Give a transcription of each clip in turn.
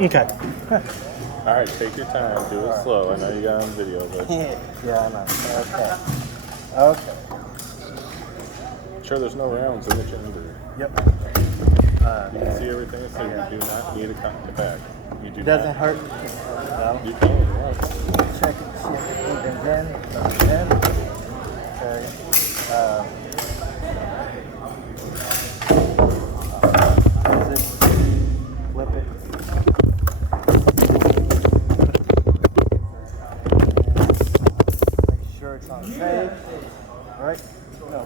Okay. Alright, take your time. Do it slow. I know you got on video, but Yeah, I know. Okay. sure there's no rounds in the chamber. Yep. You can see everything, so you do not need a back. You do Doesn't not. hurt. No. You can, yes. Check it, see if it evens in. Okay. Close it. Flip it. Make sure it's on safe. All right. No.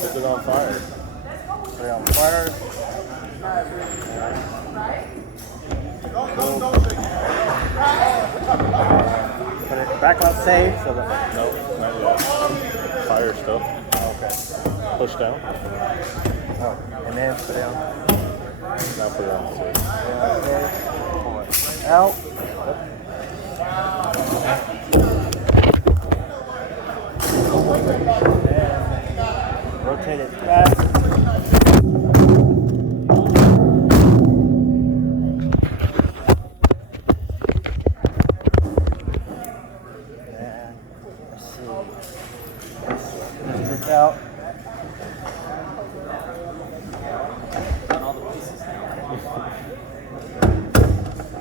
Is it on fire? Put it on fire. Put it back on safe so that. Nope, not yet. Fire still. Okay. Push down. Oh, and then put it on. Now put it on safe. Pull it out. And rotate it back. And let's see. This out.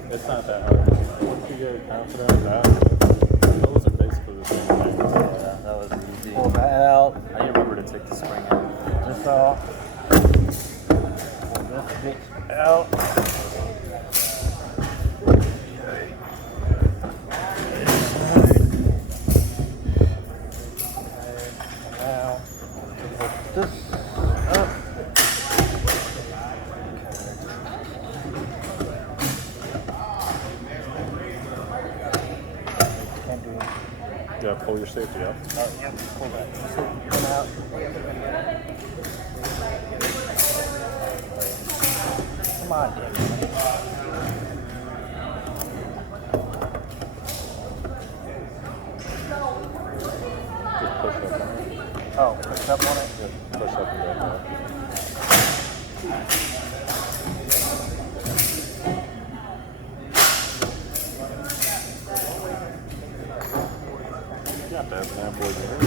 It's not that hard. Once you get confident with that, those are basically the same thing. Yeah, that was easy. Pull that out. I remember to take the spring out. This off. Pull this bitch out. Now, put this up. Can't do it. You gotta pull your safety up. Oh, yep. Pull that. Come out. Come on, dude. Just push up on it. Oh, push up on it. Yep, push up and down. You got that bad boy there.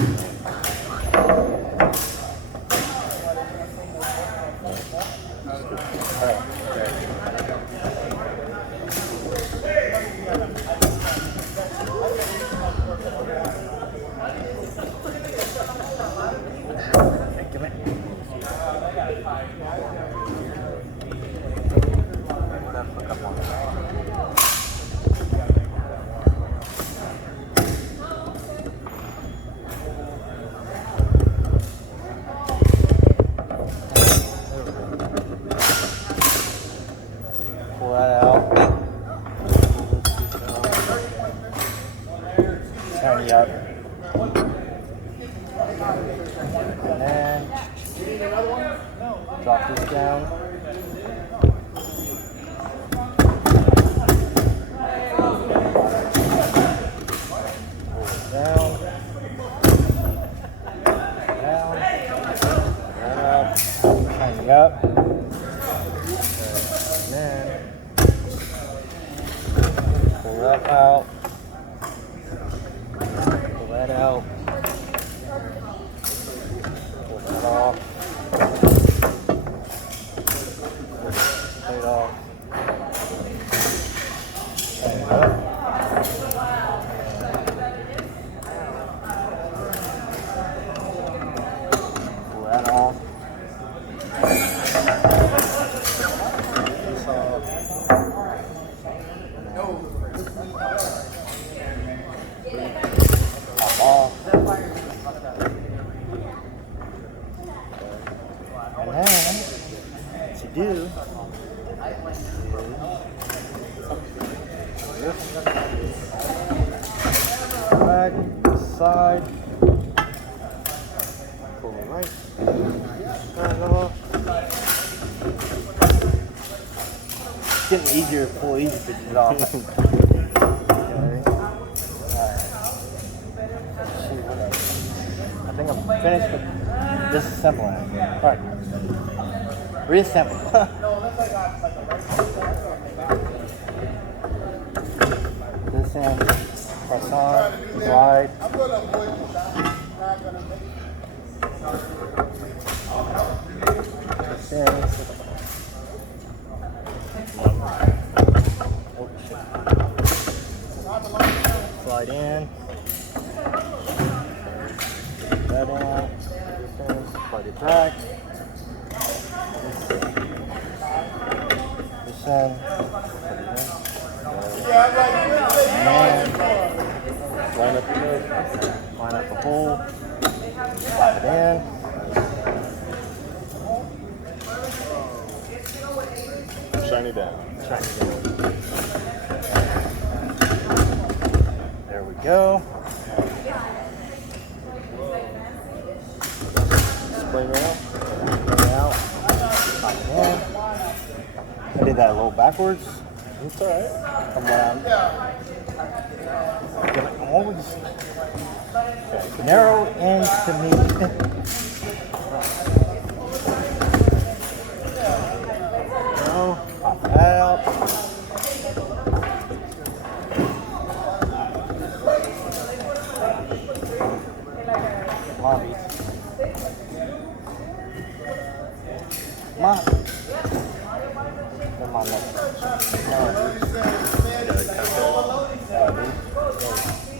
Give it. Pull that out. Turn it up. And then drop this down. Pull it down. Down. That up. Turn it up. And then pull that out. Pull that out. Pull that off. Pull it off. Turn it up. Pull that off. This off. Pop off. And then, what you do back, side, pull it right, side off, getting easier to pull these bitches off. Okay. Alright. Let's see what else. I think I'm finished with disassembling. Alright. Reassemble. This in, press on, slide. This in. Oh, shit. Slide in. That in. This in, slide it back. This in. And Line up the nose. line up the hole, slide it in. Shiny down. Shine it in. There we go. Spring out. Bring it out. Slide it in. I did that a little backwards. It's alright. Come around. Always narrow ends to me. No, pop that out. Come on. Come on. Come on.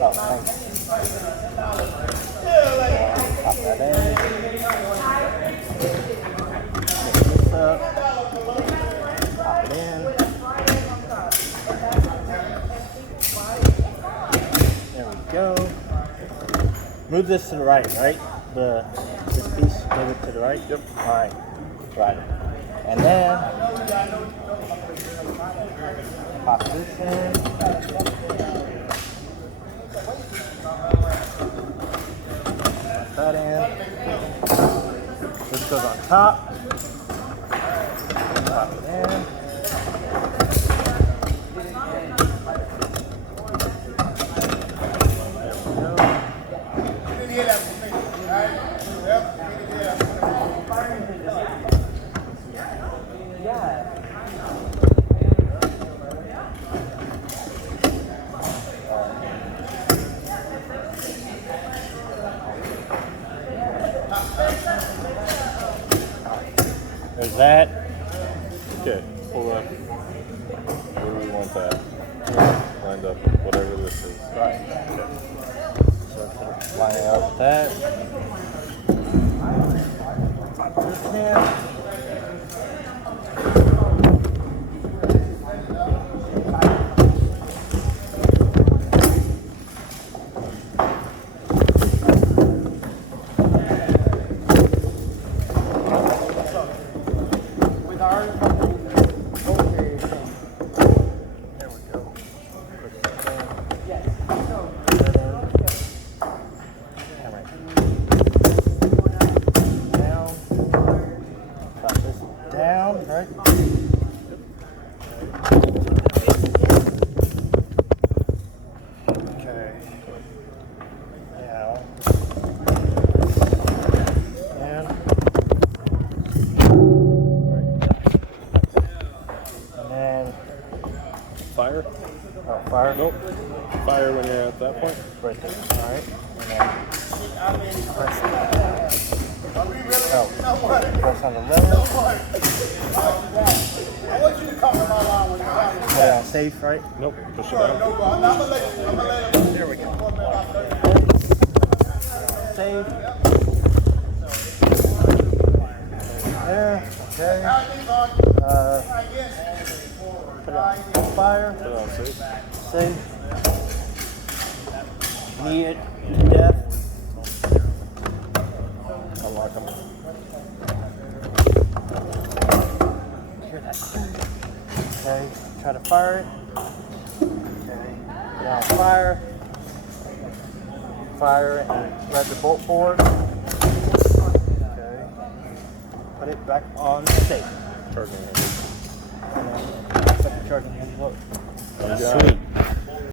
Oh, thanks. Pop that in. Pick this up. Pop it in. There we go. Move this to the right, right? This piece, move it to the right? Yep. Alright. Right. And then pop this in. That in. This goes on top. Pop it in. There's that. Okay, hold on. Where do we want that? Lined up, whatever this is. Right. Okay. So line it up with that. Pop this in. Down, right? Okay. Now. And. And then. Fire? Oh, fire? Nope. Fire when you're at that point. Right there. Alright. And then. Press it. Oh. Press on the lever. I want you to come to my line when you're done. Put it on safe, right? Nope. Push it No, down. bro. I'm gonna let him. There we go. Save. There. Okay. Put it on fire. Put it on safe. Save. Knee it to death. Unlock them. Hear that? Okay. Try to fire it. Okay. Put it on fire. Fire it and thread the bolt forward. Okay. Put it back on safe. Charging it. And then charging me. Look. You got it. Sweet.